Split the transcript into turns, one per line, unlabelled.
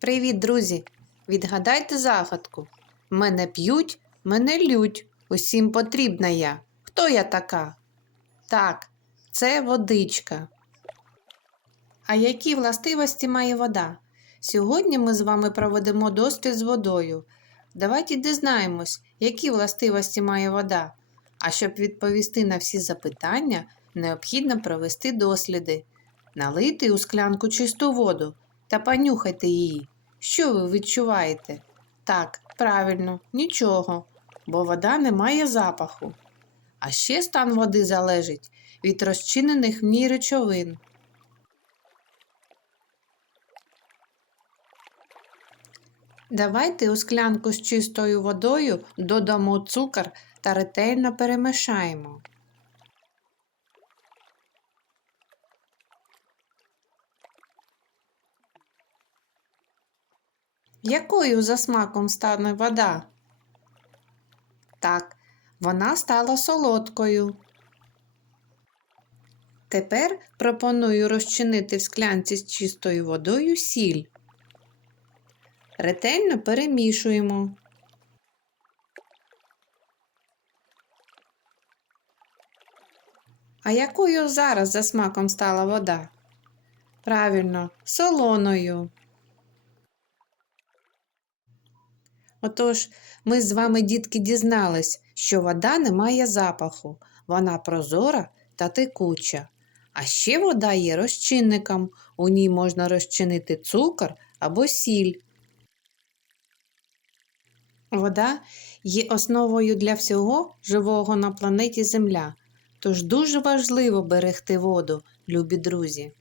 Привіт, друзі! Відгадайте загадку. Мене п'ють, мене лють. Усім потрібна я. Хто я така? Так, це водичка. А які властивості має вода? Сьогодні ми з вами проведемо дослід з водою. Давайте дізнаємось, які властивості має вода. А щоб відповісти на всі запитання, необхідно провести досліди, налити у склянку чисту воду та понюхайте її. Що ви відчуваєте? Так, правильно, нічого, бо вода не має запаху. А ще стан води залежить від розчинених в ній речовин. Давайте у склянку з чистою водою додамо цукор та ретельно перемішаємо. Якою за смаком стане вода? Так, вона стала солодкою. Тепер пропоную розчинити в склянці з чистою водою сіль. Ретельно перемішуємо. А якою зараз за смаком стала вода? Правильно, солоною. Отож, ми з вами, дітки, дізнались, що вода не має запаху, вона прозора та текуча. А ще вода є розчинником, у ній можна розчинити цукор або сіль. Вода є основою для всього живого на планеті Земля, тож дуже важливо берегти воду, любі друзі.